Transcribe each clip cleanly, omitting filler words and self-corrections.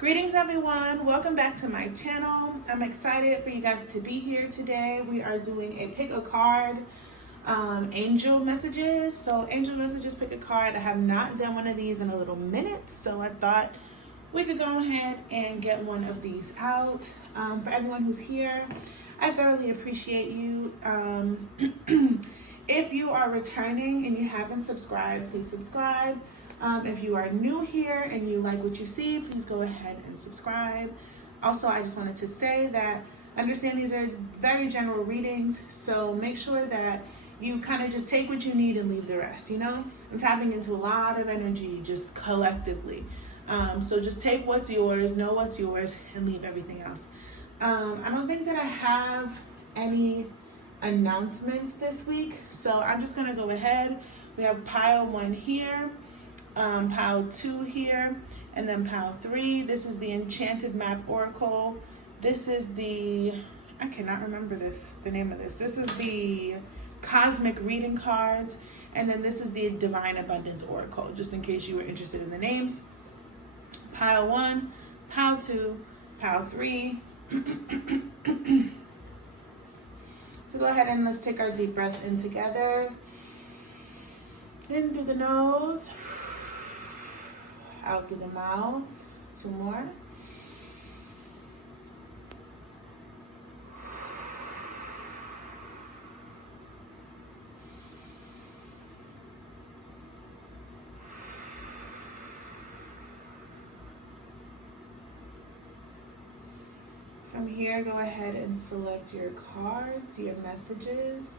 Greetings everyone, welcome back to my channel. I'm excited for you guys to be here today. We are doing a pick a card angel messages. So angel messages, pick a card. I have not done one of these in a little minute, so I thought we could go ahead and get one of these out. For everyone who's here, I thoroughly appreciate you. If you are returning and you haven't subscribed, please subscribe. If you are new here and you like what you see, please go ahead and subscribe. Also, I just wanted to say that understand these are very general readings, so make sure that you kind of just take what you need and leave the rest, you know? I'm tapping into a lot of energy just collectively. So just take what's yours, know what's yours, and leave everything else. I don't think that I have any announcements this week, so I'm just gonna go ahead. We have pile 1 here. Pile 2 here, and then pile 3. This is the Enchanted Map Oracle. This is the, I cannot remember the name of this. This is the Cosmic Reading Cards, and then this is the Divine Abundance Oracle, just in case you were interested in the names. Pile 1, pile 2, pile 3. So go ahead and let's take our deep breaths in together. In through the nose. Out through the mouth. 2 more. From here, go ahead and select your cards, your messages.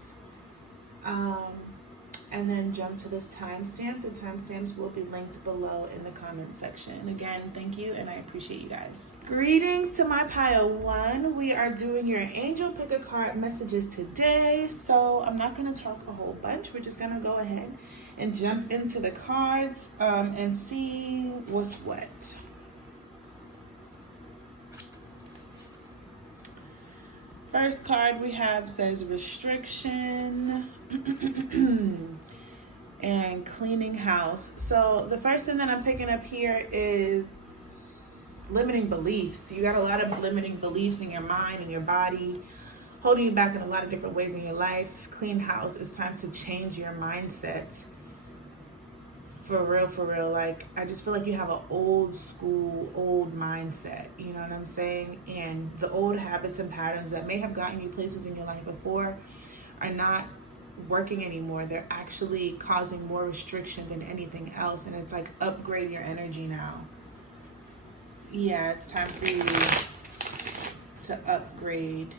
And then jump to this timestamp. The timestamps will be linked below in the comment section. Again, thank you, and I appreciate you guys. Greetings to my pile 1. We are doing your angel pick a card messages today. So I'm not gonna talk a whole bunch. We're just gonna go ahead and jump into the cards and see what's what. First card we have says restriction and cleaning house. So the first thing that I'm picking up here is limiting beliefs. You got a lot of limiting beliefs in your mind and your body, holding you back in a lot of different ways in your life. Clean house. It's time to change your mindset. For real. Like, I just feel like you have an old school, old mindset, you know what I'm saying? And the old habits and patterns that may have gotten you places in your life before are not working anymore. They're actually causing more restriction than anything else. And it's like, upgrade your energy now. Yeah, it's time for you to upgrade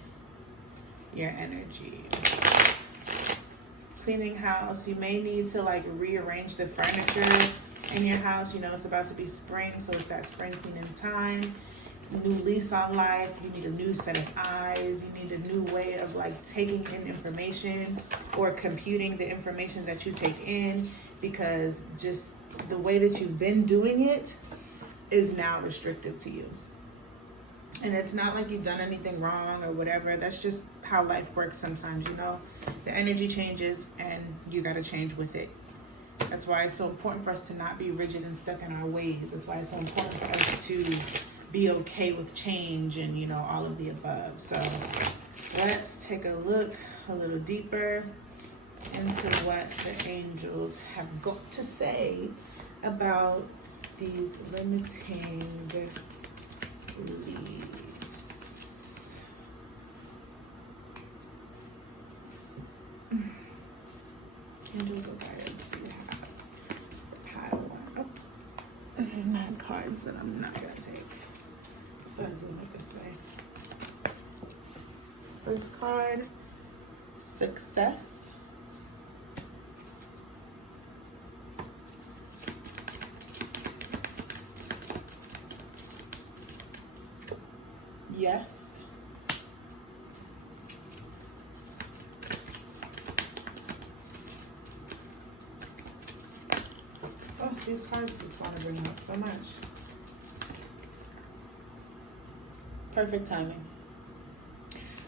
your energy. Cleaning house. You may need to like rearrange the furniture in your house. You know, it's about to be spring, so it's that spring cleaning time. New lease on life. You need a new set of eyes. You need a new way of like taking in information or computing the information that you take in, because just the way that you've been doing it is now restrictive to you. And it's not like you've done anything wrong or whatever. That's just how life works sometimes, you know. The energy changes and you got to change with it. That's why it's so important for us to not be rigid and stuck in our ways. That's why it's so important for us to be okay with change and, you know, all of the above. So let's take a look a little deeper into what the angels have got to say about these limiting beliefs. Angels or guides, we have the pile 1. Oh, this is mad cards that I'm not gonna take, but I'll do it this way. First card, success. Yes. Oh, these cards just want to bring out so much. Perfect timing.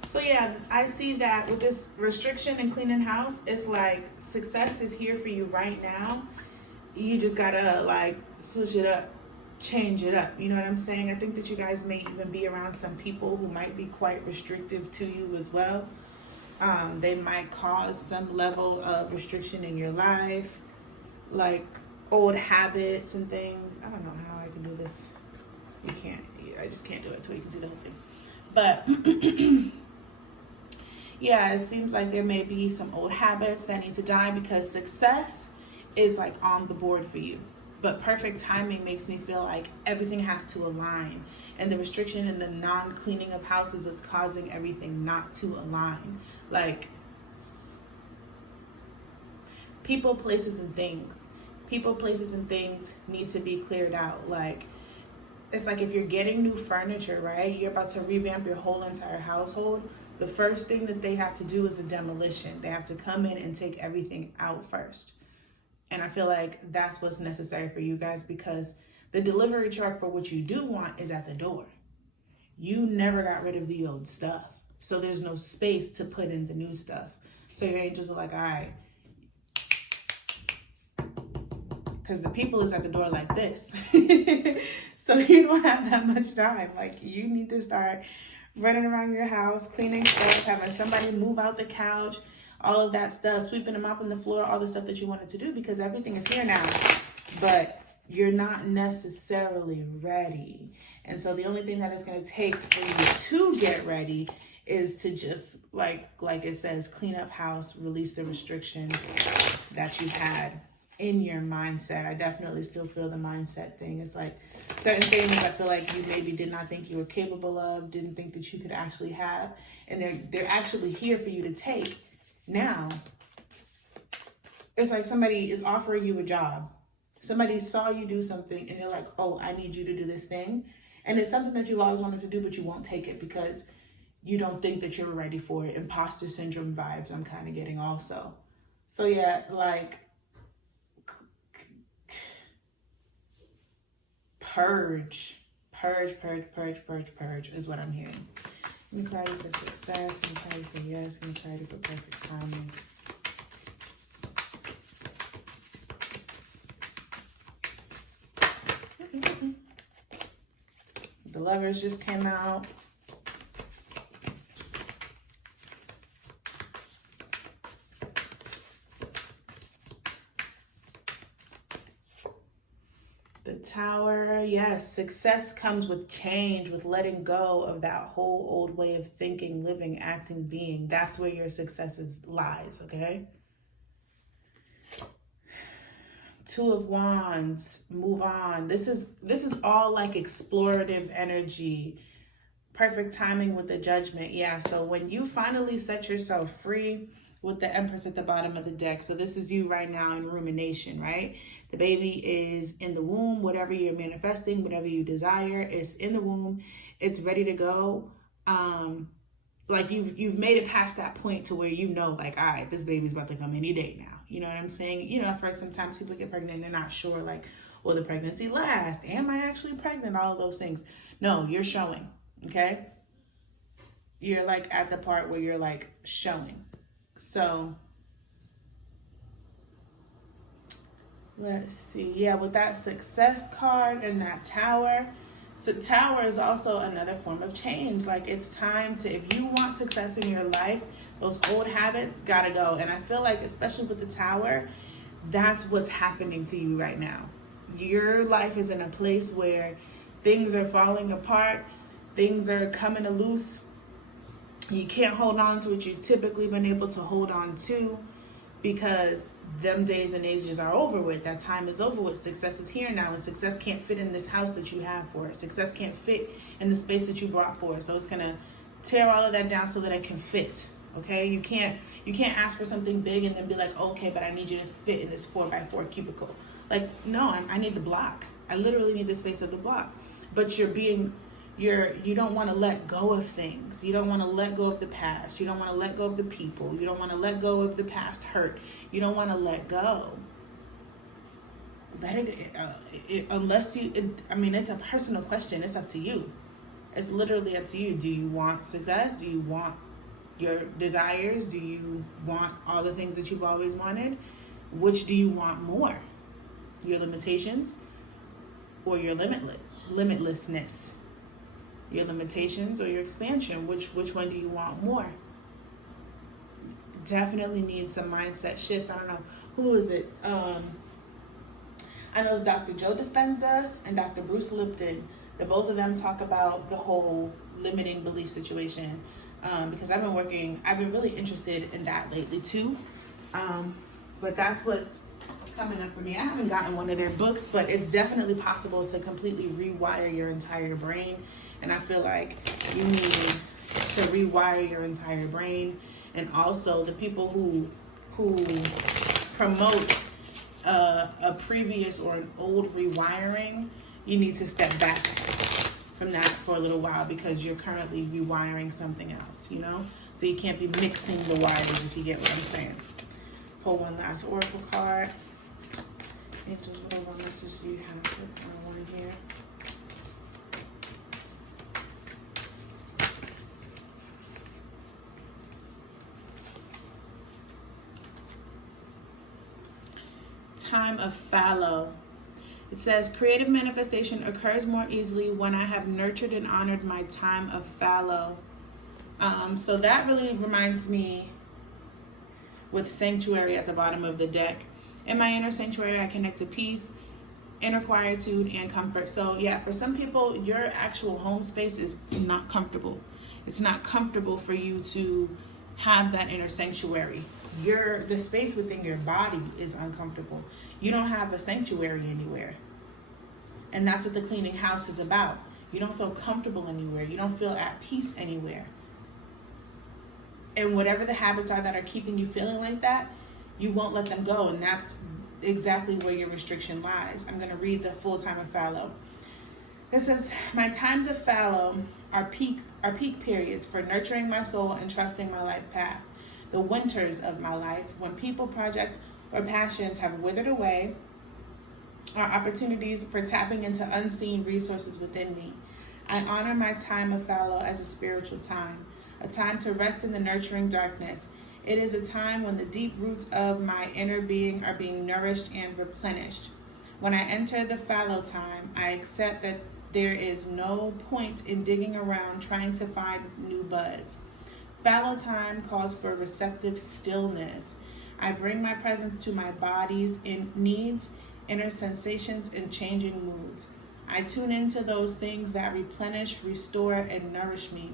So yeah, I see that with this restriction and cleaning house, it's like success is here for you right now. You just gotta like switch it up, change it up. You know what I'm saying? I think that you guys may even be around some people who might be quite restrictive to you as well. They might cause some level of restriction in your life, like old habits and things. I don't know how I can do this. You can't. I just can't do it so you can see the whole thing. But yeah, it seems like there may be some old habits that need to die because success is like on the board for you. But perfect timing makes me feel like everything has to align. And the restriction and the non-cleaning of houses was causing everything not to align. Like people, places, and things. People, places, and things need to be cleared out. Like, it's like if you're getting new furniture, right? You're about to revamp your whole entire household. The first thing that they have to do is a demolition. They have to come in and take everything out first. And I feel like that's what's necessary for you guys, because the delivery truck for what you do want is at the door. You never got rid of the old stuff. So there's no space to put in the new stuff. So your angels are like, all right. Because the people is at the door like this. So you don't have that much time. Like, you need to start running around your house, cleaning stuff, having somebody move out the couch, all of that stuff, sweeping and mopping the floor, all the stuff that you wanted to do, because everything is here now. But you're not necessarily ready. And so the only thing that it's going to take for you to get ready is to just, like it says, clean up house, release the restriction that you had in your mindset. I definitely still feel the mindset thing. It's like certain things I feel like you maybe did not think you were capable of, didn't think that you could actually have, and they're actually here for you to take. Now, it's like somebody is offering you a job. Somebody saw you do something and they're like, oh, I need you to do this thing. And it's something that you've always wanted to do, but you won't take it because you don't think that you're ready for it. Imposter syndrome vibes I'm kind of getting also. So yeah, like, purge is what I'm hearing. Give me clarity for success, give me clarity for yes, give me clarity for perfect timing. The Lovers just came out. The Tower, yes, success comes with change, with letting go of that whole old way of thinking, living, acting, being. That's where your success lies, okay? Two of Wands, move on. This is all like explorative energy. Perfect timing with the Judgment. Yeah, so when you finally set yourself free with the Empress at the bottom of the deck. So this is you right now in rumination, right? The baby is in the womb. Whatever you're manifesting, whatever you desire is in the womb. It's ready to go. Like you've made it past that point to where you know, like, all right, this baby's about to come any day now. You know what I'm saying? You know, at first sometimes people get pregnant and they're not sure, like, will the pregnancy last? Am I actually pregnant? All of those things. No, you're showing, okay? You're like at the part where you're like showing. So let's see. Yeah, with that Success card and that Tower. So Tower is also another form of change. Like, it's time to, if you want success in your life, those old habits gotta go. And I feel like, especially with the Tower, that's what's happening to you right now. Your life is in a place where things are falling apart, things are coming loose. You can't hold on to what you've typically been able to hold on to, because them days and ages are over with. That time is over with. Success is here now, and success can't fit in this house that you have for it. Success can't fit in the space that you brought for it. So it's gonna tear all of that down so that it can fit. Okay, you can't ask for something big and then be like, okay, but I need you to fit in this 4x4 cubicle. Like, no, I need the block. I literally need the space of the block. But you don't want to let go of things. You don't want to let go of the past. You don't want to let go of the people. You don't want to let go of the past hurt. You don't want to let go. Let it, unless you, I mean, it's a personal question. It's up to you. It's literally up to you. Do you want success? Do you want your desires? Do you want all the things that you've always wanted? Which do you want more? Your limitations or your limitlessness, your limitations or your expansion. Which one do you want more? Definitely needs some mindset shifts. I don't know, who is it? I know it's Dr. Joe Dispenza and Dr. Bruce Lipton. The both of them talk about the whole limiting belief situation, because I've been really interested in that lately too. But that's what's coming up for me. I haven't gotten one of their books, but it's definitely possible to completely rewire your entire brain. And I feel like you need to rewire your entire brain. And also the people who promote a previous or an old rewiring, you need to step back from that for a little while, because you're currently rewiring something else, you know? So you can't be mixing the wires, if you get what I'm saying. Pull one last oracle card. Angels, whatever message do you have for one here? Time of fallow. It says, creative manifestation occurs more easily when I have nurtured and honored my time of fallow. So that really reminds me with sanctuary at the bottom of the deck. In my inner sanctuary, I connect to peace, inner quietude, and comfort. So yeah, for some people, your actual home space is not comfortable. It's not comfortable for you to have that inner sanctuary. The space within your body is uncomfortable. You don't have a sanctuary anywhere. And that's what the cleaning house is about. You don't feel comfortable anywhere. You don't feel at peace anywhere. And whatever the habits are that are keeping you feeling like that, you won't let them go. And that's exactly where your restriction lies. I'm going to read the full time of fallow. It says, my times of fallow are peak periods for nurturing my soul and trusting my life path. The winters of my life, when people, projects, or passions have withered away, are opportunities for tapping into unseen resources within me. I honor my time of fallow as a spiritual time, a time to rest in the nurturing darkness. It is a time when the deep roots of my inner being are being nourished and replenished. When I enter the fallow time, I accept that there is no point in digging around trying to find new buds. Fallow time calls for receptive stillness. I bring my presence to my body's needs, inner sensations, and changing moods. I tune into those things that replenish, restore, and nourish me.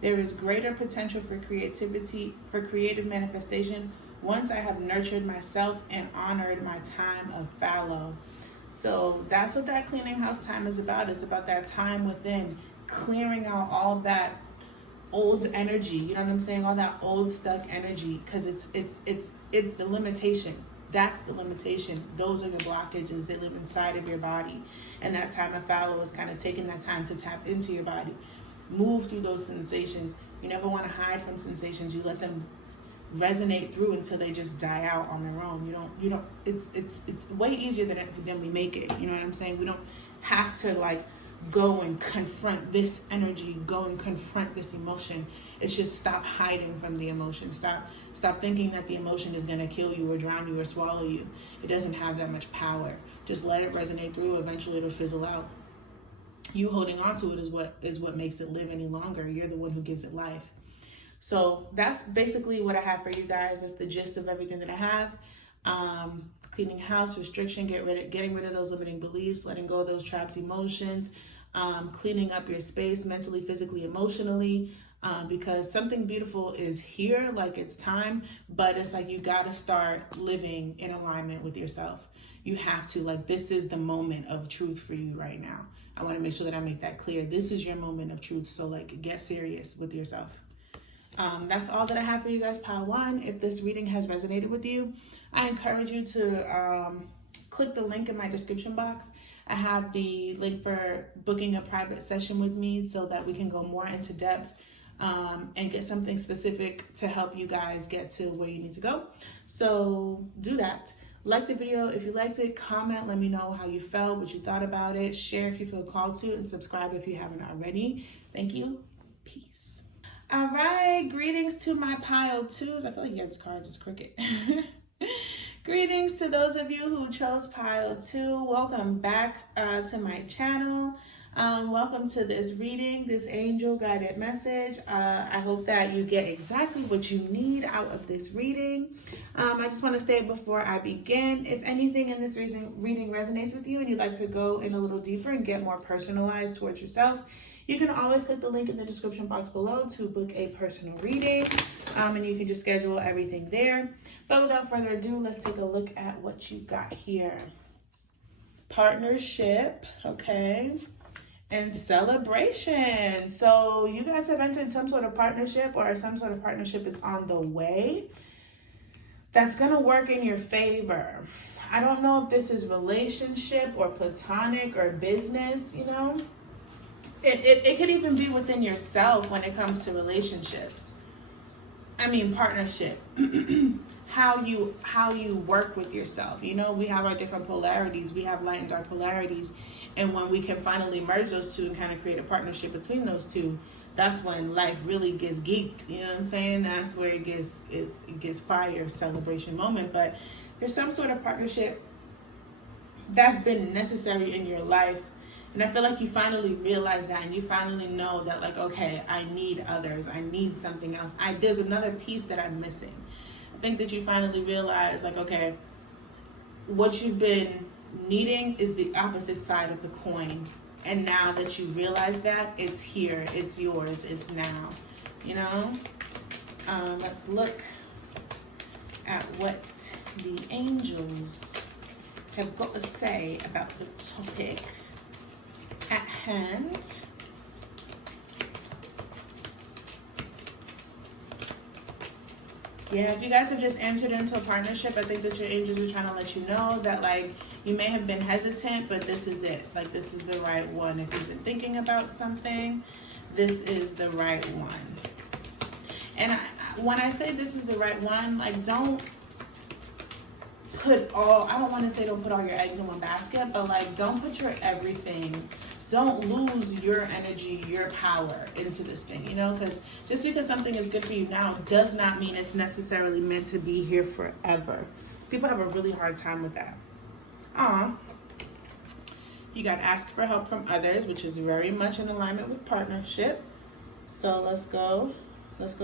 There is greater potential for creative manifestation once I have nurtured myself and honored my time of fallow. So that's what that cleaning house time is about. It's about that time within, clearing out all that old energy, you know what I'm saying? All that old stuck energy, because it's the limitation. That's the limitation. Those are the blockages. They live inside of your body. And that time of fallow is kind of taking that time to tap into your body. Move through those sensations. You never want to hide from sensations. You let them resonate through until they just die out on their own. You don't it's way easier than we make it. You know what I'm saying? We don't have to like go and confront this energy, go and confront this emotion. It's just stop hiding from the emotion. Stop thinking that the emotion is going to kill you or drown you or swallow you. It doesn't have that much power. Just let it resonate through. Eventually it'll fizzle out. You holding on to it is what makes it live any longer. You're the one who gives it life. So that's basically what I have for you guys. That's the gist of everything that I have. Cleaning house, restriction, getting rid of those limiting beliefs, letting go of those trapped emotions, cleaning up your space mentally, physically, emotionally, because something beautiful is here, like it's time, but it's like you got to start living in alignment with yourself. You have to, like, this is the moment of truth for you right now. I want to make sure that I make that clear. This is your moment of truth. So like, get serious with yourself. That's all that I have for you guys, Pile 1. If this reading has resonated with you, I encourage you to click the link in my description box. I have the link for booking a private session with me so that we can go more into depth and get something specific to help you guys get to where you need to go. So do that. Like the video if you liked it, comment, let me know how you felt, what you thought about it, share if you feel called to, and subscribe if you haven't already. Thank you. Peace. All right, greetings to my pile 2s. I feel like you guys' cards is crooked. Greetings to those of you who chose pile 2. Welcome back to my channel. Welcome to this reading, this angel guided message. I hope that you get exactly what you need out of this reading. I just want to say before I begin, if anything in this reading resonates with you and you'd like to go in a little deeper and get more personalized towards yourself, you can always click the link in the description box below to book a personal reading, and you can just schedule everything there. But without further ado, let's take a look at what you got here. Partnership, okay, and celebration. So you guys have entered some sort of partnership, or some sort of partnership is on the way. That's gonna work in your favor. I don't know if this is relationship or platonic or business, you know. It could even be within yourself when it comes to relationships. I mean, partnership. how you work with yourself. You know, we have our different polarities. We have light and dark polarities. And when we can finally merge those two and kind of create a partnership between those two, that's when life really gets geeked. You know what I'm saying? That's where it gets fire, celebration moment. But there's some sort of partnership that's been necessary in your life. And I feel like you finally realize that, and you finally know that, like, okay, I need others. I need something else. There's another piece that I'm missing. I think that you finally realize, like, okay, what you've been needing is the opposite side of the coin. And now that you realize that, it's here, it's yours, it's now, you know? Let's look at what the angels have got to say about the topic at hand. Yeah, if you guys have just entered into a partnership, I think that your angels are trying to let you know that, like, you may have been hesitant, but this is it. Like, this is the right one. If you've been thinking about something, this is the right one. And when I say this is the right one, like, don't put I don't want to say don't put all your eggs in one basket, but, like, don't put your everything. Don't lose your energy, your power into this thing, you know, because just because something is good for you now does not mean it's necessarily meant to be here forever. People have a really hard time with that. You got ask for help from others, which is very much in alignment with partnership. So let's go. Let's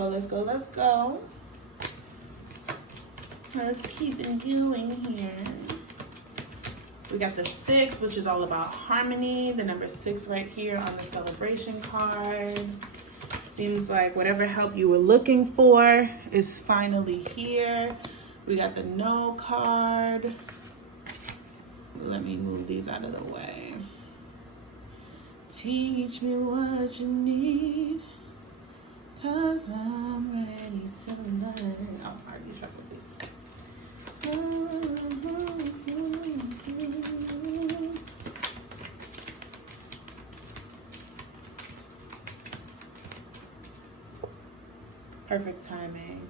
keep it going here. We got the 6, which is all about harmony. The number 6 right here on the celebration card. Seems like whatever help you were looking for is finally here. We got the no card. Let me move these out of the way. Teach me what you need, 'cause I'm ready to learn. Oh, I already shuffled this. Perfect timing.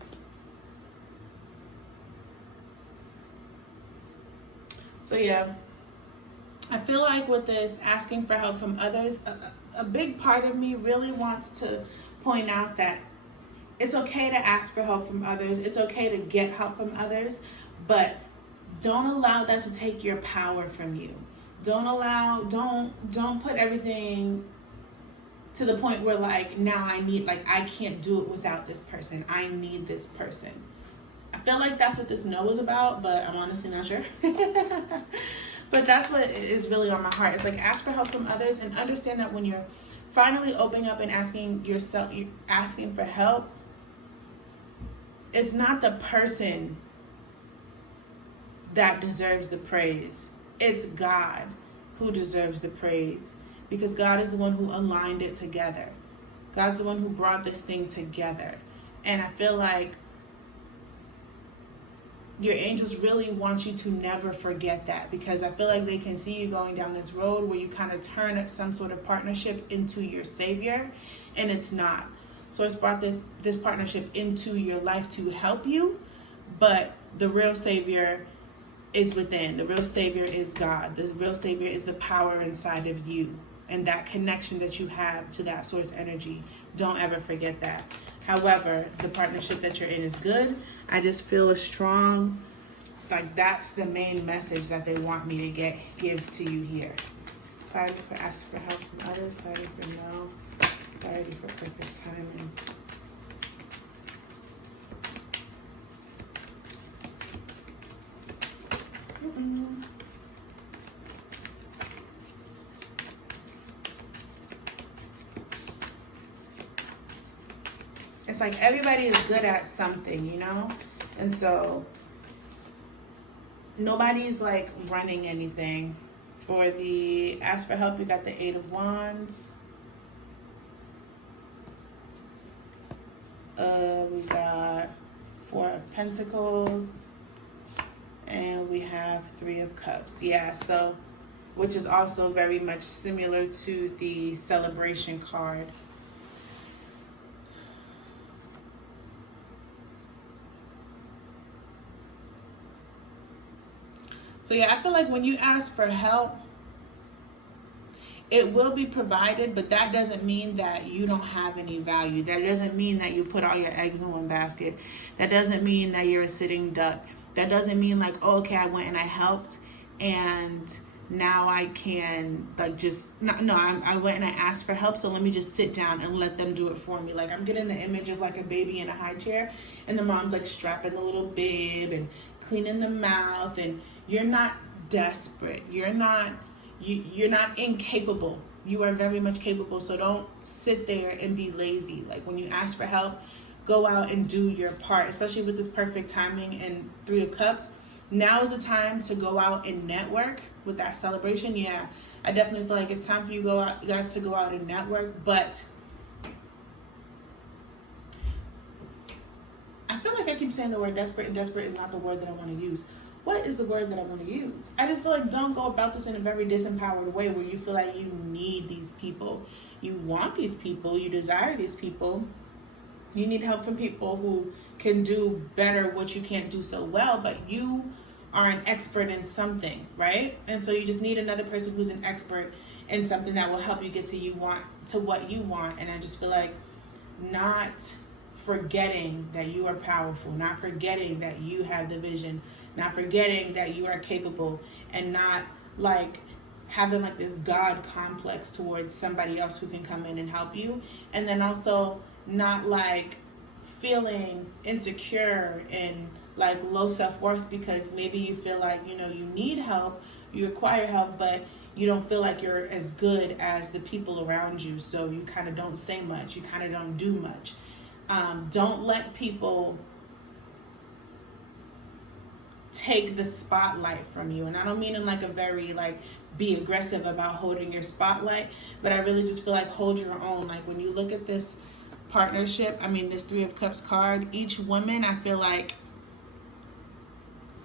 So yeah, I feel like with this asking for help from others, a big part of me really wants to point out that it's okay to ask for help from others. It's okay to get help from others, but don't allow that to take your power from you. Don't put everything to the point where, like, now I can't do it without this person. I need this person. I feel like that's what this no is about, but I'm honestly not sure. But that's what is really on my heart. It's like, ask for help from others and understand that when you're finally opening up and asking for help, it's not the person that deserves the praise. It's God who deserves the praise, because God is the one who aligned it together. God's the one who brought this thing together. And I feel like your angels really want you to never forget that, because I feel like they can see you going down this road where you kind of turn some sort of partnership into your savior, and it's not. So it's brought this partnership into your life to help you, but the real savior is within. The real savior is God. The real savior is the power inside of you, and that connection that you have to that source energy. Don't ever forget that. However, the partnership that you're in is good. I just feel a strong Like, that's the main message that they want me to give to you here. Clarity for ask for help from others. Clarity for no. Clarity for perfect timing. It's like everybody is good at something, you know? And so nobody's like running anything. For the ask for help, you got the 8 of Wands. We got 4 of Pentacles. And we have 3 of Cups. Yeah, so, which is also very much similar to the celebration card. So yeah, I feel like when you ask for help, it will be provided, but that doesn't mean that you don't have any value. That doesn't mean that you put all your eggs in one basket. That doesn't mean that you're a sitting duck. That doesn't mean like, oh, okay, I went and I helped and now I can like just, no, I went and I asked for help, so let me just sit down and let them do it for me. Like, I'm getting the image of like a baby in a high chair and the mom's like strapping the little bib and cleaning the mouth, and you're not desperate. You're not incapable. You are very much capable. So don't sit there and be lazy. Like, when you ask for help, go out and do your part, especially with this perfect timing and 3 of Cups. Now is the time to go out and network with that celebration. Yeah, I definitely feel like it's time for you guys to go out and network, but I feel like I keep saying the word desperate, and desperate is not the word that I want to use. What is the word that I want to use? I just feel like don't go about this in a very disempowered way where you feel like you need these people. You want these people. You desire these people. You need help from people who can do better what you can't do so well, but you are an expert in something, right? And so you just need another person who's an expert in something that will help you get to what you want. And I just feel like not forgetting that you are powerful, not forgetting that you have the vision, not forgetting that you are capable, and not like having like this God complex towards somebody else who can come in and help you. And then also not like feeling insecure and like low self-worth because maybe you feel like, you know, you need help, you require help, but you don't feel like you're as good as the people around you. So you kind of don't say much, you kind of don't do much. Don't let people take the spotlight from you. And I don't mean in like a very like be aggressive about holding your spotlight, but I really just feel like hold your own. Like, when you look at this partnership, I mean, this 3 of Cups card, each woman I feel like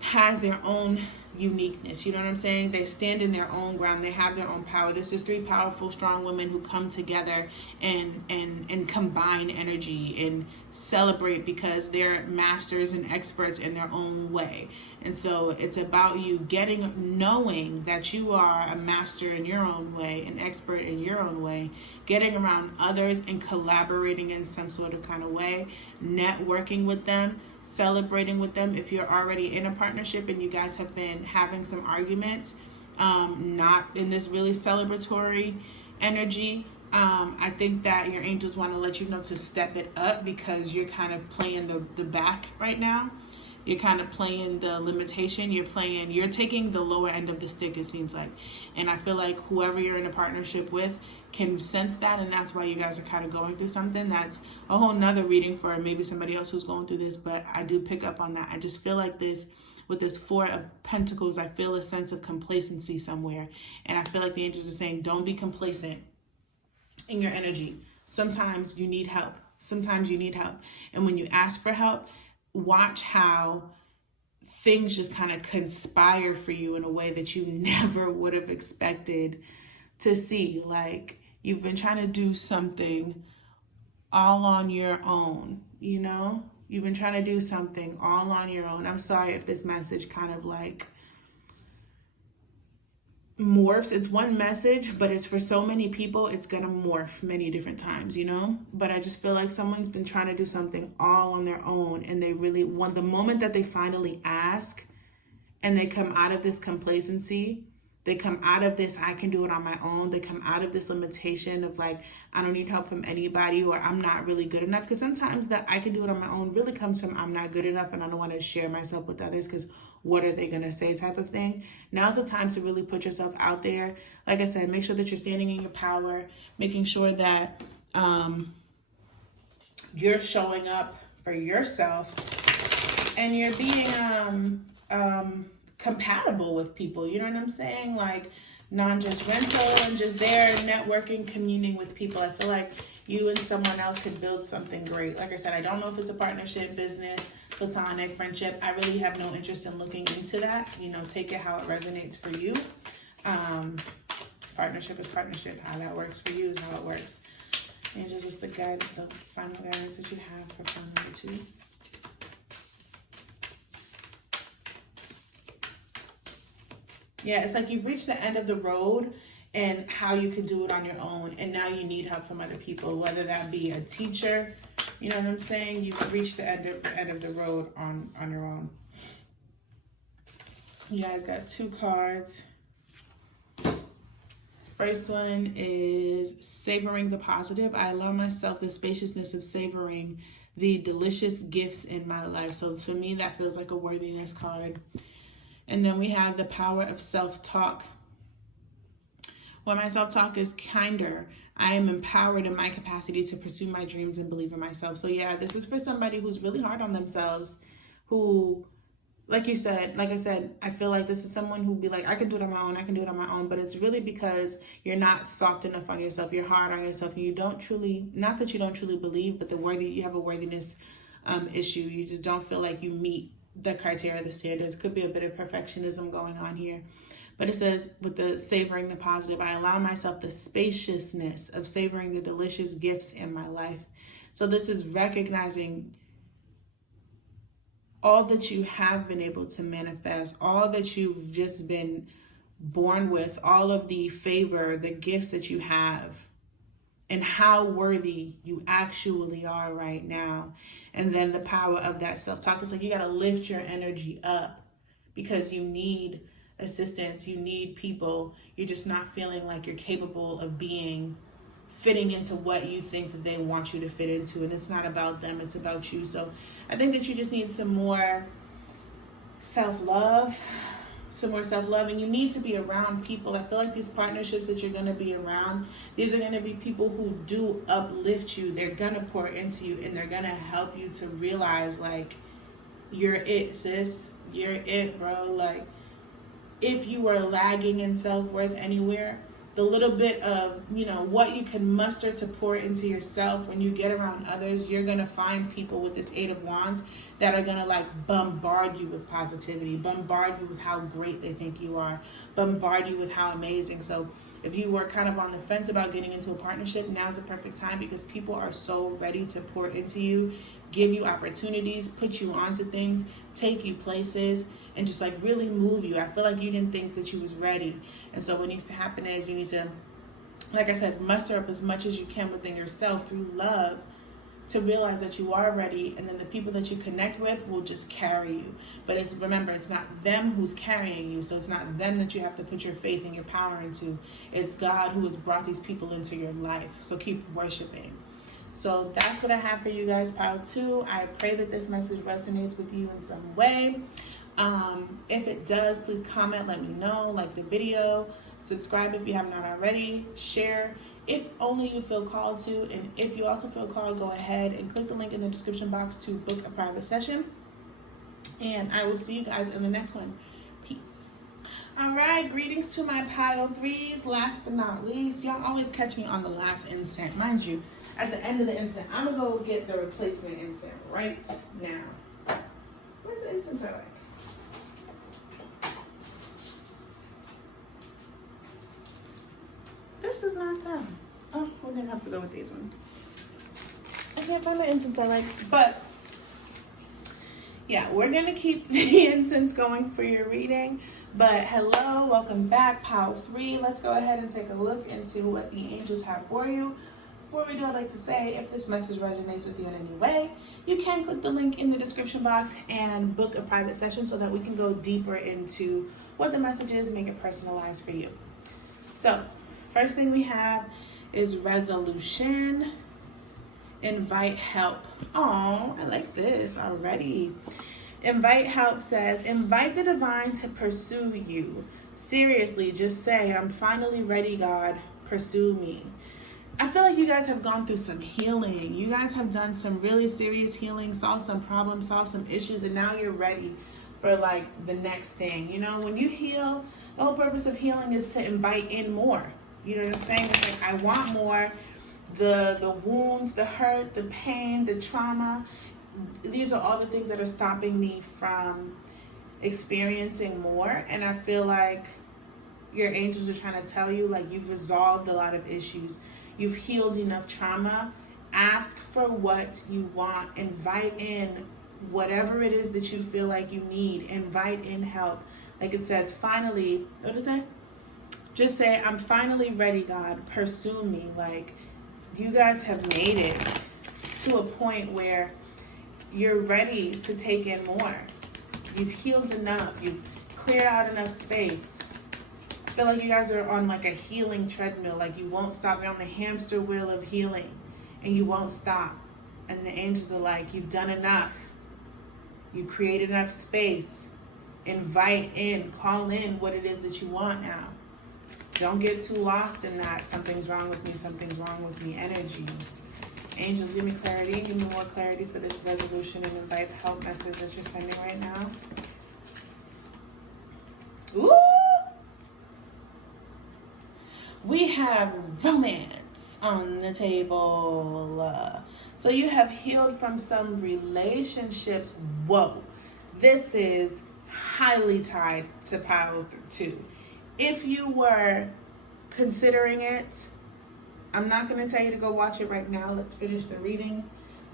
has their own uniqueness. You know what I'm saying? They stand in their own ground. They have their own power. This is 3 powerful, strong women who come together and combine energy and celebrate because they're masters and experts in their own way. And so it's about you knowing that you are a master in your own way, an expert in your own way, getting around others and collaborating in some sort of kind of way, networking with them, celebrating with them. If you're already in a partnership and you guys have been having some arguments, not in this really celebratory energy, I think that your angels want to let you know to step it up because you're kind of playing the back right now. You're kind of playing the limitation. You're taking the lower end of the stick, it seems like. And I feel like whoever you're in a partnership with can sense that, and that's why you guys are kind of going through something. That's a whole nother reading for maybe somebody else who's going through this, but I do pick up on that. I just feel like with this 4 of Pentacles, I feel a sense of complacency somewhere. And I feel like the angels are saying, don't be complacent in your energy. Sometimes you need help. And when you ask for help, watch how things just kind of conspire for you in a way that you never would have expected to see. Like, you've been trying to do something all on your own, you know? You've been trying to do something all on your own. I'm sorry if this message kind of like morphs. It's one message, but it's for so many people, it's gonna morph many different times, you know? But I just feel like someone's been trying to do something all on their own, and they really want, the moment that they finally ask, and they come out of this complacency. They come out of this, I can do it on my own. They come out of this limitation of like, I don't need help from anybody, or I'm not really good enough. Because sometimes that I can do it on my own really comes from I'm not good enough and I don't want to share myself with others because what are they going to say type of thing. Now's the time to really put yourself out there. Like I said, make sure that you're standing in your power, making sure that you're showing up for yourself and you're being compatible with people, you know what I'm saying? Like non-judgmental and just there networking, communing with people. I feel like you and someone else could build something great. Like I said, I don't know if it's a partnership, business, platonic, friendship. I really have no interest in looking into that. You know, take it how it resonates for you. Partnership is partnership. How that works for you is how it works. Angels, what's the final guidance that you have for file number 2? Yeah, it's like you've reached the end of the road and how you can do it on your own. And now you need help from other people, whether that be a teacher, you know what I'm saying? You've reached the end of the road on your own. You guys got 2 cards. First one is savoring the positive. I allow myself the spaciousness of savoring the delicious gifts in my life. So for me, that feels like a worthiness card. And then we have the power of self-talk. When my self-talk is kinder, I am empowered in my capacity to pursue my dreams and believe in myself. So yeah, this is for somebody who's really hard on themselves, who, like I said, I feel like this is someone who'd be like, I can do it on my own, but it's really because you're not soft enough on yourself. You're hard on yourself. And you don't truly, not that you don't truly believe, but you have a worthiness issue. You just don't feel like you meet the criteria, the standards. Could be a bit of perfectionism going on here. But it says, with the savoring the positive, I allow myself the spaciousness of savoring the delicious gifts in my life. So this is recognizing all that you have been able to manifest, all that you've just been born with, all of the favor, the gifts that you have, and how worthy you actually are right now. And then the power of that self-talk is like, you got to lift your energy up because you need assistance, you need people. You're just not feeling like you're capable of fitting into what you think that they want you to fit into. And it's not about them, it's about you. So I think that you just need some more self-love, and you need to be around people. I feel like these partnerships that you're going to be around, these are going to be people who do uplift you. They're going to pour into you, and they're going to help you to realize, like, you're it, sis. You're it, bro. Like, if you are lagging in self-worth anywhere, the little bit of, what you can muster to pour into yourself, when you get around others, you're going to find people with this 8 of Wands that are going to like bombard you with positivity, bombard you with how great they think you are, bombard you with how amazing. So if you were kind of on the fence about getting into a partnership, now's the perfect time, because people are so ready to pour into you, give you opportunities, put you onto things, take you places, and just like really move you. I feel like you didn't think that you was ready. And so what needs to happen is you need to, like I said, muster up as much as you can within yourself through love to realize that you are ready, and then the people that you connect with will just carry you. But remember, it's not them who's carrying you, so it's not them that you have to put your faith and your power into. It's God who has brought these people into your life. So keep worshiping. So that's what I have for you guys, Pile 2. I pray that this message resonates with you in some way. If it does, please comment, let me know, like the video, subscribe if you have not already, share if only you feel called to, and if you also feel called, go ahead and click the link in the description box to book a private session, and I will see you guys in the next one. Peace. All right, greetings to my Pile 3s. Last but not least, y'all always catch me on the last incense. Mind you, at the end of the incense, I'm gonna go get the replacement incense right now. Where's the incense I like? This is not them. Oh, we're gonna have to go with these ones. I can't find the incense I like, but yeah, we're gonna keep the incense going for your reading. But hello, welcome back, Pile 3. Let's go ahead and take a look into what the angels have for you before we do, I'd like to say, if this message resonates with you in any way, you can click the link in the description box and book a private session so that we can go deeper into what the message is, make it personalized for you. So, first thing we have is resolution. Invite help. Oh, I like this already. Invite help says, invite the divine to pursue you. Seriously, just say, I'm finally ready, God. Pursue me. I feel like you guys have gone through some healing. You guys have done some really serious healing, solved some problems, solved some issues, and now you're ready for like the next thing. You know, when you heal, the whole purpose of healing is to invite in more. You know what I'm saying? It's like, I want more. The wounds, the hurt, the pain, the trauma, these are all the things that are stopping me from experiencing more. And I feel like your angels are trying to tell you, like, you've resolved a lot of issues. You've healed enough trauma. Ask for what you want. Invite in whatever it is that you feel like you need. Invite in help. Like it says, finally, what does it say? Just say, I'm finally ready, God. Pursue me. Like, you guys have made it to a point where you're ready to take in more. You've healed enough. You've cleared out enough space. I feel like you guys are on like a healing treadmill. Like, you won't stop. You're on the hamster wheel of healing and you won't stop. And the angels are like, you've done enough. You created enough space. Invite in, call in what it is that you want now. Don't get too lost in that something's wrong with me energy. Angels, give me clarity. Give me more clarity for this resolution and invite help message that you're sending right now. Ooh! We have romance on the table. So you have healed from some relationships. Whoa. This is highly tied to pile 2. If you were considering it, I'm not going to tell you to go watch it right now. Let's finish the reading.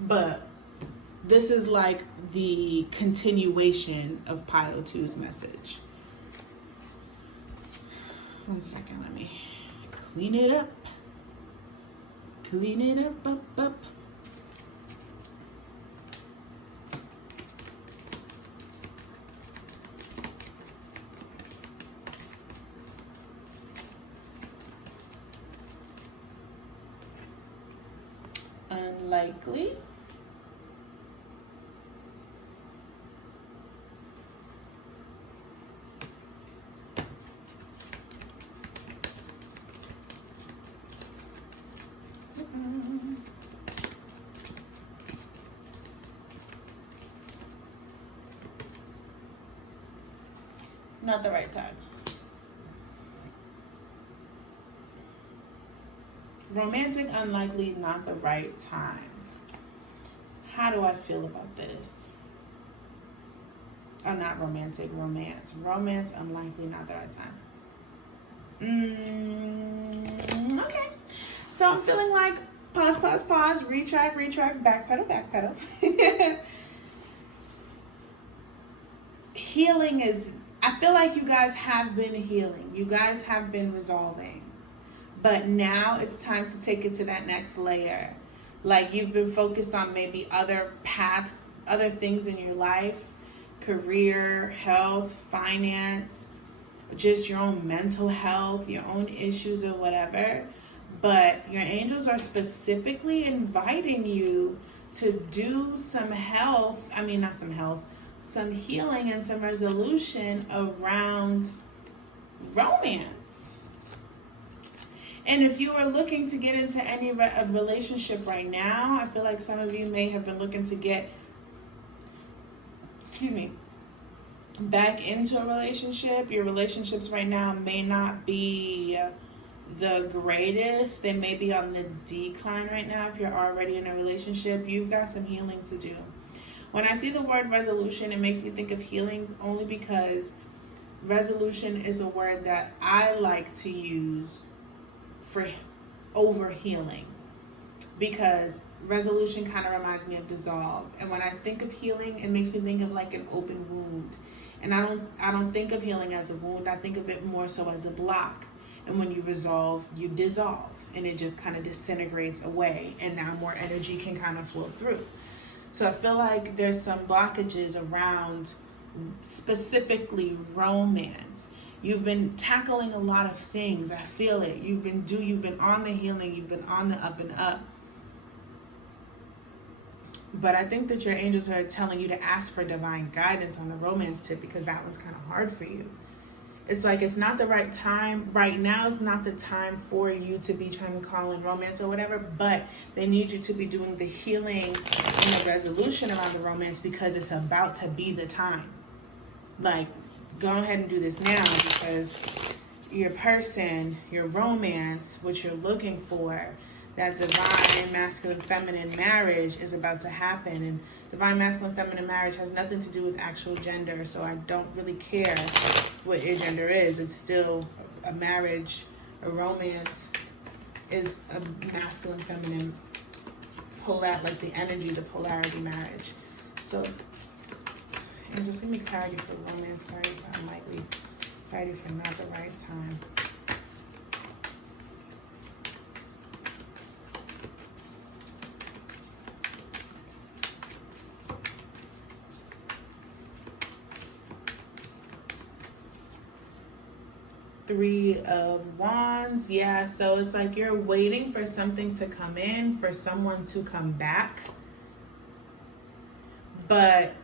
But this is like the continuation of pile 2's message. One second, let me clean it up. Clean it up. Unlikely. Not the right time. Romantic, unlikely, not the right time. How do I feel about this? Oh, not romantic, romance. Romance, unlikely, not the right time. Okay. So I'm feeling like pause, retract, backpedal. Healing is, I feel like you guys have been healing. You guys have been resolving. But now it's time to take it to that next layer. Like, you've been focused on maybe other paths, other things in your life, career, health, finance, just your own mental health, your own issues or whatever. But your angels are specifically inviting you to do some some healing and some resolution around romance. And if you are looking to get into any relationship right now, I feel like some of you may have been looking to get, back into a relationship. Your relationships right now may not be the greatest. They may be on the decline right now. If you're already in a relationship, you've got some healing to do. When I see the word resolution, it makes me think of healing only because resolution is a word that I like to use for over healing, because resolution kind of reminds me of dissolve. And when I think of healing, it makes me think of like an open wound. And I don't think of healing as a wound. I think of it more so as a block. And when you resolve, you dissolve, and it just kind of disintegrates away, and now more energy can kind of flow through. So I feel like there's some blockages around specifically romance. You've been tackling a lot of things. I feel it. You've been on the healing, you've been on the up and up. But I think that your angels are telling you to ask for divine guidance on the romance tip, because that one's kind of hard for you. It's like it's not the right time. Right now is not the time for you to be trying to call in romance or whatever, but they need you to be doing the healing and the resolution around the romance, because it's about to be the time. Like, go ahead and do this now, because your person, your romance, what you're looking for, that divine masculine feminine marriage is about to happen. And divine masculine feminine marriage has nothing to do with actual gender, so I don't really care what your gender is. It's still a marriage. A romance is a masculine feminine like the energy, the polarity marriage. So angels, give me clarity for romance, clarity for unlikely, clarity for not the right time. Three of Wands. Yeah, so it's like you're waiting for something to come in, for someone to come back. But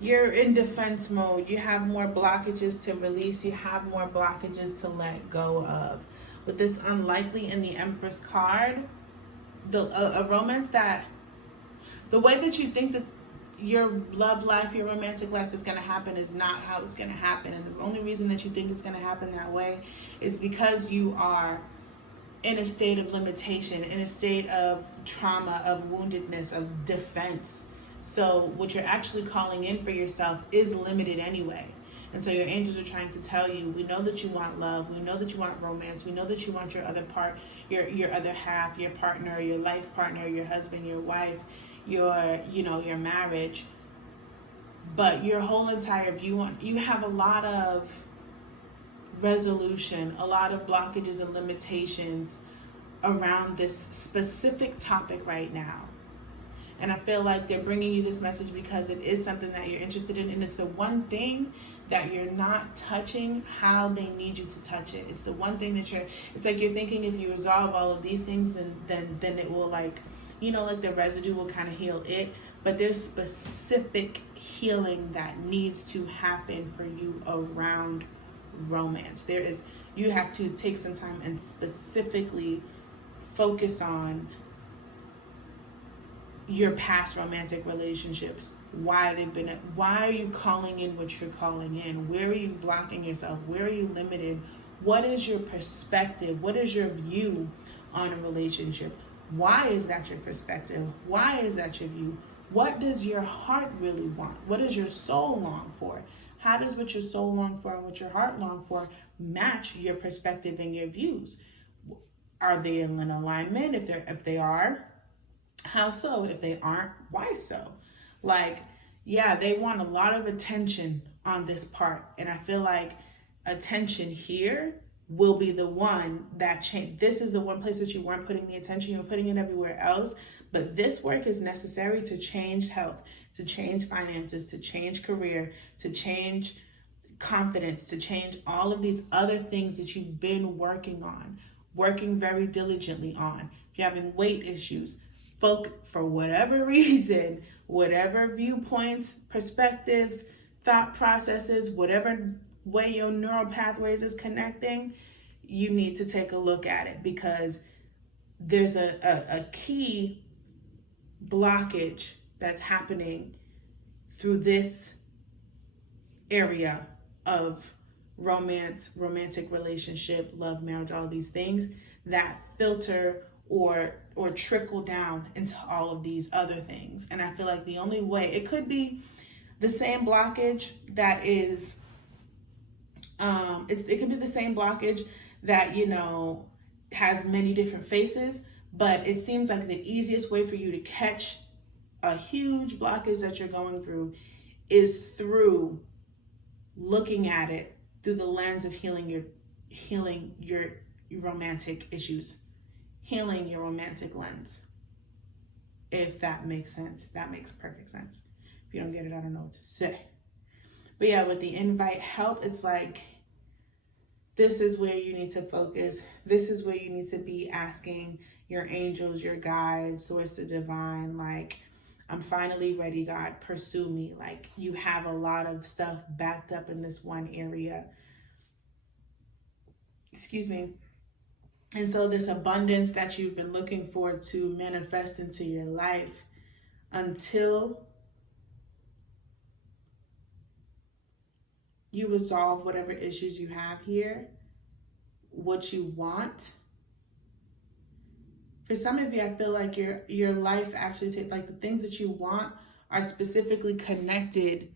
you're in defense mode. You have more blockages to release. You have more blockages to let go of. With this unlikely in the Empress card, a romance that, the way that you think that your love life, your romantic life is going to happen is not how it's going to happen. And the only reason that you think it's going to happen that way is because you are in a state of limitation, in a state of trauma, of woundedness, of defense. So what you're actually calling in for yourself is limited anyway. And so your angels are trying to tell you, we know that you want love, we know that you want romance, we know that you want your other part, your other half, your partner, your life partner, your husband, your wife, your marriage. But your whole entire view you have a lot of resolution, a lot of blockages and limitations around this specific topic right now. And I feel like they're bringing you this message because it is something that you're interested in, and it's the one thing that you're not touching how they need you to touch it. It's the one thing that it's like you're thinking if you resolve all of these things, and then it will, like, like the residue will kind of heal it. But there's specific healing that needs to happen for you around romance. You have to take some time and specifically focus on your past romantic relationships, why are you calling in what you're calling in? Where are you blocking yourself? Where are you limited? What is your perspective? What is your view on a relationship? Why is that your perspective? Why is that your view? What does your heart really want? What does your soul long for? How does what your soul long for and what your heart long for match your perspective and your views? Are they in alignment? If they are, how so? If they aren't, why so? Like, yeah, they want a lot of attention on this part. And I feel like attention here will be the one that change. This is the one place that you weren't putting the attention, you were putting it everywhere else. But this work is necessary to change health, to change finances, to change career, to change confidence, to change all of these other things that you've been working on, working very diligently on. If you're having weight issues, for whatever reason, whatever viewpoints, perspectives, thought processes, whatever way your neural pathways is connecting, you need to take a look at it, because there's a key blockage that's happening through this area of romance, romantic relationship, love, marriage, all these things that filter or trickle down into all of these other things. And I feel like the only way, it could be the same blockage that is, it could be the same blockage that, has many different faces, but it seems like the easiest way for you to catch a huge blockage that you're going through is through looking at it through the lens of healing your romantic issues, healing your romantic lens. If that makes sense. That makes perfect sense. If you don't get it, I don't know what to say. But yeah, with the invite help, it's like, this is where you need to focus. This is where you need to be asking your angels, your guides, source the divine, like, I'm finally ready, God, pursue me. Like, you have a lot of stuff backed up in this one area. Excuse me. And so this abundance that you've been looking for to manifest into your life, until you resolve whatever issues you have here, what you want. For some of you, I feel like your life actually like the things that you want are specifically connected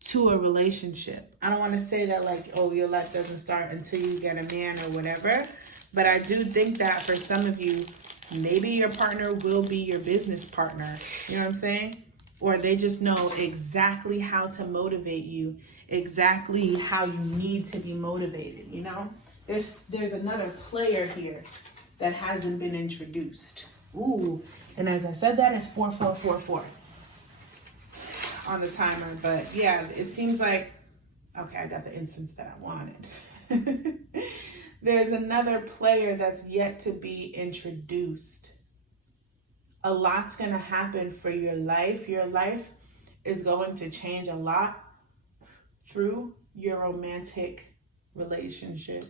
to a relationship. I don't want to say that like, oh, your life doesn't start until you get a man or whatever. But I do think that for some of you, maybe your partner will be your business partner. You know what I'm saying? Or they just know exactly how to motivate you, exactly how you need to be motivated, you know? There's another player here that hasn't been introduced. Ooh, and as I said that, it's 4444 on the timer. But yeah, it seems like, okay, I got the instance that I wanted. There's another player that's yet to be introduced. A lot's gonna happen for your life. Your life is going to change a lot through your romantic relationship.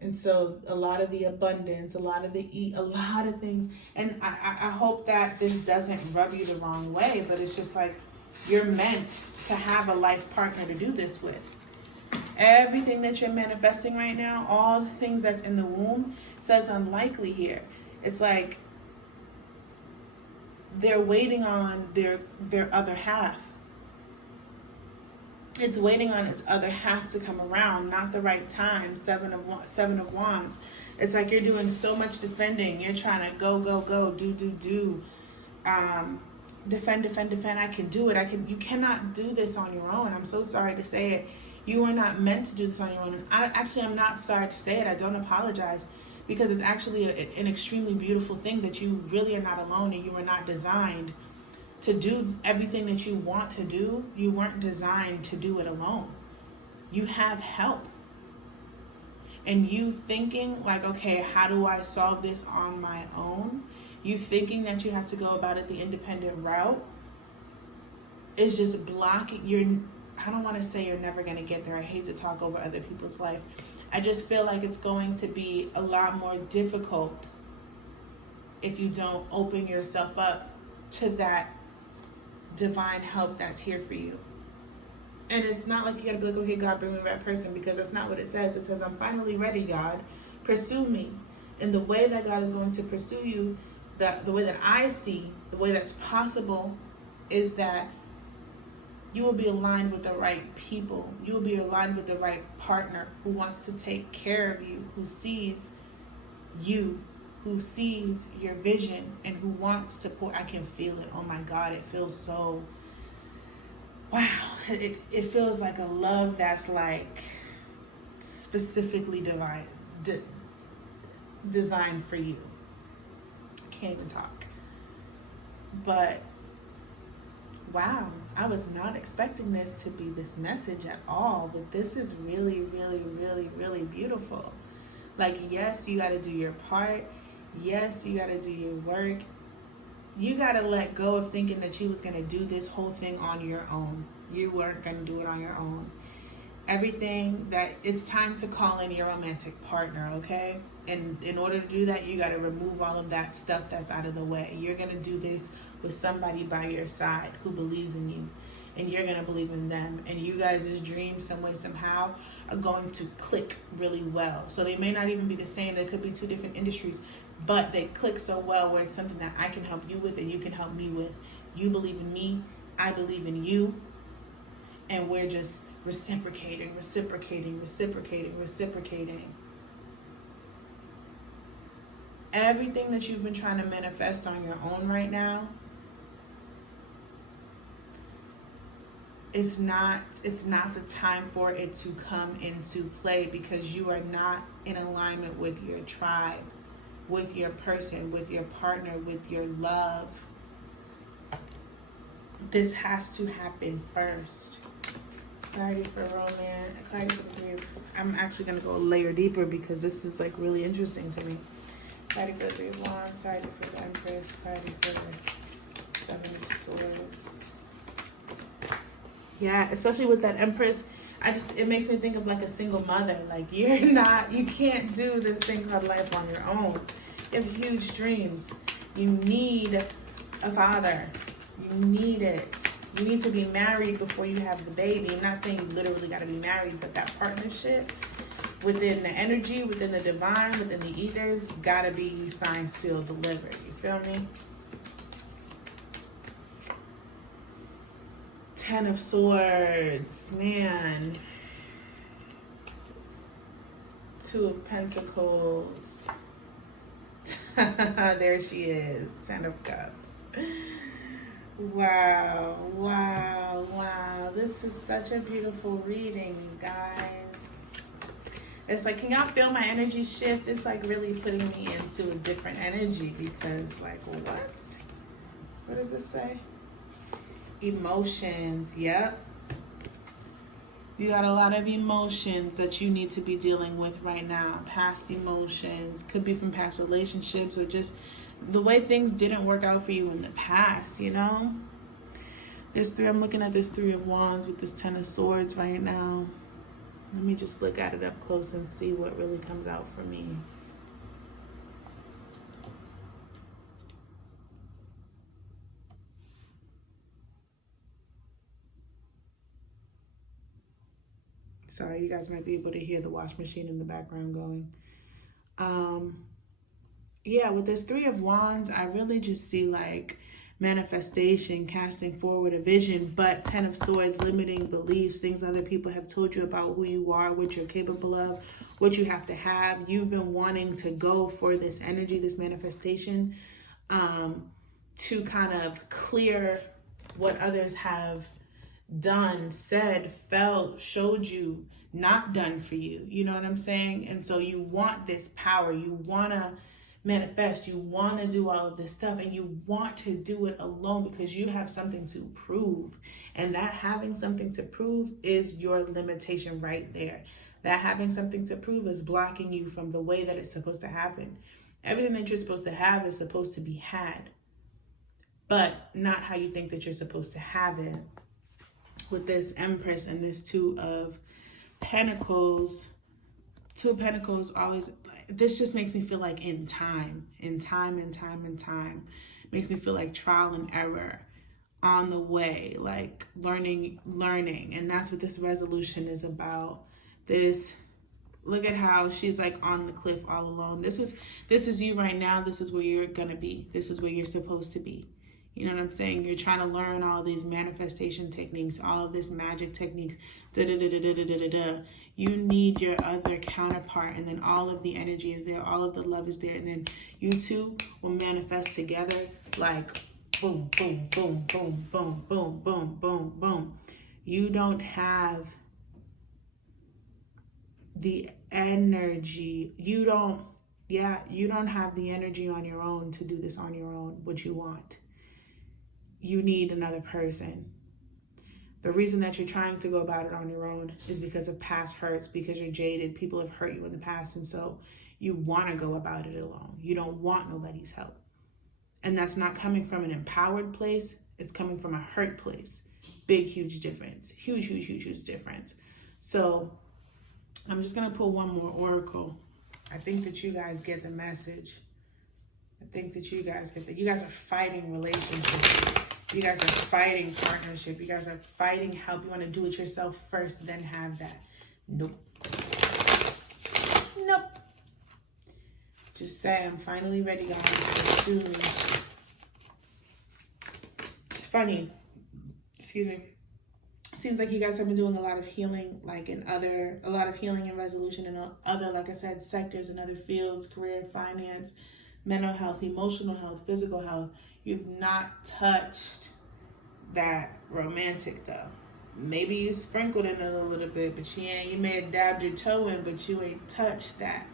And so a lot of the abundance, a lot of things. And I hope that this doesn't rub you the wrong way, but it's just like, you're meant to have a life partner to do this with. Everything that you're manifesting right now, all the things that's in the womb, says unlikely here. It's like they're waiting on their other half. It's waiting on its other half to come around, not the right time. Seven of Wands. It's like you're doing so much defending. You're trying to go, do. Defend. I can do it. You cannot do this on your own. I'm so sorry to say it. You are not meant to do this on your own. I'm not sorry to say it. I don't apologize, because it's actually an extremely beautiful thing that you really are not alone, and you are not designed to do everything that you want to do. You weren't designed to do it alone. You have help. And you thinking like, okay, how do I solve this on my own? You thinking that you have to go about it the independent route is just blocking I don't want to say you're never going to get there. I hate to talk over other people's life. I just feel like it's going to be a lot more difficult if you don't open yourself up to that divine help that's here for you. And it's not like you gotta be like, okay, God, bring me the right person, because that's not what it says. It says, I'm finally ready, God. Pursue me. And the way that God is going to pursue you, the way that I see, the way that's possible, is that you will be aligned with the right people. You will be aligned with the right partner who wants to take care of you, who sees you, who sees your vision, and who wants to pour. I can feel it. Oh my God, it feels so, wow. It feels like a love that's like specifically designed for you. I can't even talk. But wow, I was not expecting this to be this message at all, but this is really, really, really, really beautiful. Like, yes, you got to do your part. Yes, you got to do your work. You got to let go of thinking that you was going to do this whole thing on your own. You weren't going to do it on your own. It's time to call in your romantic partner, okay? And in order to do that, you got to remove all of that stuff that's out of the way. You're going to do this with somebody by your side who believes in you, and you're going to believe in them. And you guys' dreams, some way, somehow, are going to click really well. So they may not even be the same. They could be two different industries, but they click so well where it's something that I can help you with and you can help me with. You believe in me, I believe in you, and we're just reciprocating. Everything that you've been trying to manifest on your own right now, it's not the time for it to come into play, because you are not in alignment with your tribe, with your person, with your partner, with your love. This has to happen first. Clarity for romance, clarity for the 3 of, I'm actually going to go a layer deeper because this is like really interesting to me. Clarity for the 3 of Wands, clarity for the Empress, clarity for the 7 of Swords. Yeah, especially with that Empress, it makes me think of like a single mother. Like you can't do this thing called life on your own. You have huge dreams. You need a father. You need it. You need to be married before you have the baby. I'm not saying you literally got to be married, but that partnership within the energy, within the divine, within the ethers, got to be signed, sealed, delivered. You feel me? 10 of Swords, man. 2 of Pentacles. There she is, 10 of Cups. Wow, wow, wow. This is such a beautiful reading, you guys. It's like, can y'all feel my energy shift? It's like really putting me into a different energy because like, what? What does this say? Emotions, yep. You got a lot of emotions that you need to be dealing with right now. Past emotions, could be from past relationships or just the way things didn't work out for you in the past, you know? I'm looking at this 3 of Wands with this 10 of Swords right now. Let me just look at it up close and see what really comes out for me. Sorry, you guys might be able to hear the wash machine in the background going. Yeah, with this 3 of Wands, I really just see like manifestation, casting forward a vision, but 10 of Swords, limiting beliefs, things other people have told you about who you are, what you're capable of, what you have to have. You've been wanting to go for this energy, this manifestation, to kind of clear what others have done, said, felt, showed you, not done for you. You know what I'm saying? And so you want this power. You want to manifest. You want to do all of this stuff, and you want to do it alone because you have something to prove. And that having something to prove is your limitation right there. That having something to prove is blocking you from the way that it's supposed to happen. Everything that you're supposed to have is supposed to be had, but not how you think that you're supposed to have it. With this Empress and this 2 of Pentacles, 2 of Pentacles always, this just makes me feel like in time. Makes me feel like trial and error on the way, like learning. And that's what this resolution is about. This, look at how she's like on the cliff all alone. This is you right now. This is where you're gonna be. This is where you're supposed to be. You know what I'm saying? You're trying to learn all these manifestation techniques, all of this magic techniques. You need your other counterpart, and then all of the energy is there, all of the love is there, and then you two will manifest together like boom, boom, boom, boom, boom, boom, boom, boom, boom. You don't have the energy. You don't have the energy on your own to do this on your own, what you want. You need another person. The reason that you're trying to go about it on your own is because of past hurts, because you're jaded. People have hurt you in the past, and so you want to go about it alone. You don't want nobody's help. And that's not coming from an empowered place. It's coming from a hurt place. Big, huge difference. Huge difference. So I'm just going to pull one more oracle. I think that you guys get the message. I think that you guys get that. You guys are fighting relationships. You guys are fighting partnership. You guys are fighting help. You want to do it yourself first, then have that. Nope. Just say, I'm finally ready, guys. Soon. It's funny. Excuse me. Seems like you guys have been doing a lot of healing, like a lot of healing and resolution in other, like I said, sectors and other fields, career, finance, mental health, emotional health, physical health. You've not touched that romantic though. Maybe you sprinkled in it a little bit, but you may have dabbed your toe in, but you ain't touched that.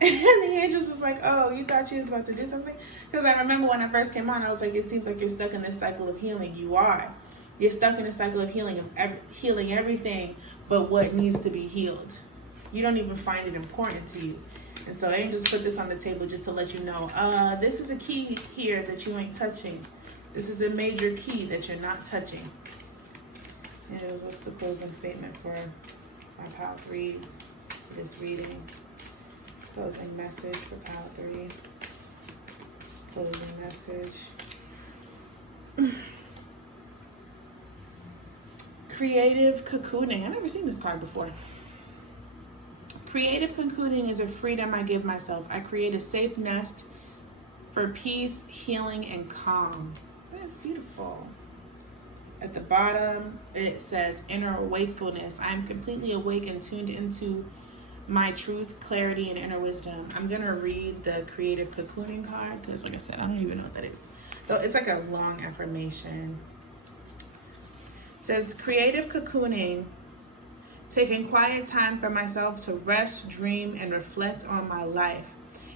And the angels was like, oh, you thought you was about to do something? Because I remember when I first came on, I was like, it seems like you're stuck in this cycle of healing. You are. You're stuck in a cycle of healing, healing everything but what needs to be healed. You don't even find it important to you. And so angels put this on the table just to let you know, this is a key here that you ain't touching. This is a major key that you're not touching. And it was, what's the closing statement for my Pile 3s, this reading? Closing message for Pile 3. Closing message. Creative cocooning. I've never seen this card before. Creative cocooning is a freedom I give myself. I create a safe nest for peace, healing, and calm. That's beautiful. At the bottom, it says inner wakefulness. I am completely awake and tuned into my truth, clarity, and inner wisdom. I'm going to read the creative cocooning card because, like I said, I don't even know what that is. So it's like a long affirmation. It says, creative cocooning, taking quiet time for myself to rest, dream, and reflect on my life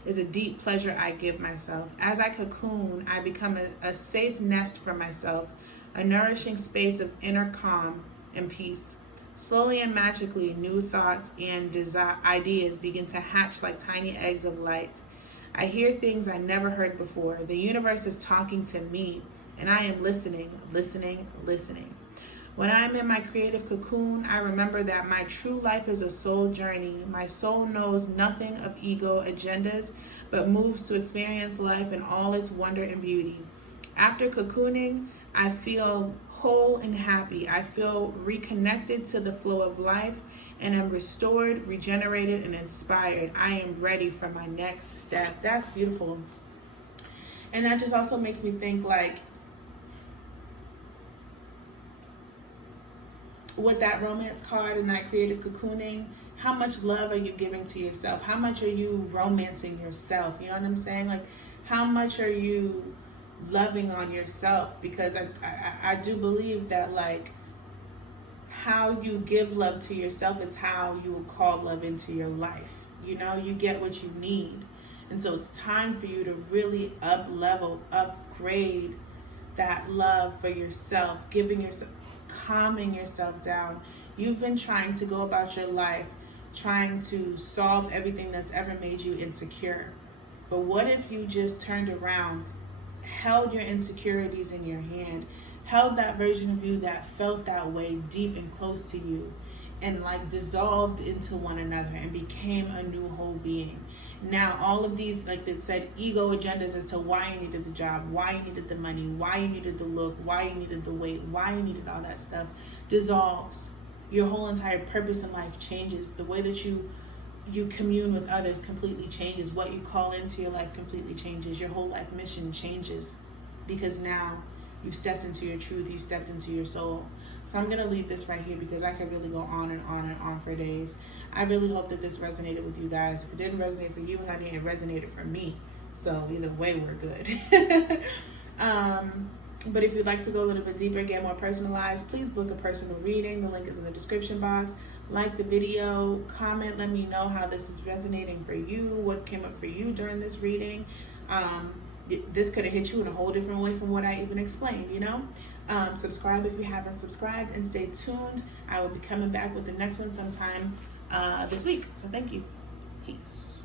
is a deep pleasure I give myself. As I cocoon, I become a safe nest for myself, a nourishing space of inner calm and peace. Slowly and magically, new thoughts and ideas begin to hatch like tiny eggs of light. I hear things I never heard before. The universe is talking to me, and I am listening, listening, listening. When I'm in my creative cocoon, I remember that my true life is a soul journey. My soul knows nothing of ego agendas, but moves to experience life in all its wonder and beauty. After cocooning, I feel whole and happy. I feel reconnected to the flow of life, and am restored, regenerated, and inspired. I am ready for my next step. That's beautiful. And that just also makes me think, like, with that romance card and that creative cocooning, how much love are you giving to yourself? How much are you romancing yourself? You know what I'm saying? Like, how much are you loving on yourself? Because I do believe that, like, how you give love to yourself is how you will call love into your life. You know, you get what you need. And so it's time for you to really upgrade that love for yourself, giving yourself, calming yourself down. You've been trying to go about your life, trying to solve everything that's ever made you insecure. But what if you just turned around, held your insecurities in your hand, held that version of you that felt that way deep and close to you, and like dissolved into one another and became a new whole being? Now all of these, like they said, ego agendas as to why you needed the job, why you needed the money, why you needed the look, why you needed the weight, why you needed all that stuff, dissolves. Your whole entire purpose in life changes. The way that you commune with others completely changes. What you call into your life completely changes. Your whole life mission changes, because now you've stepped into your truth, you've stepped into your soul. So I'm going to leave this right here because I could really go on and on and on for days. I really hope that this resonated with you guys. If it didn't resonate for you, honey, it resonated for me. So either way, we're good. But if you'd like to go a little bit deeper, get more personalized, please book a personal reading. The link is in the description box. Like the video, comment, let me know how this is resonating for you, what came up for you during this reading. This could have hit you in a whole different way from what I even explained, you know? Subscribe if you haven't subscribed, and stay tuned. I will be coming back with the next one sometime this week. So thank you. Peace.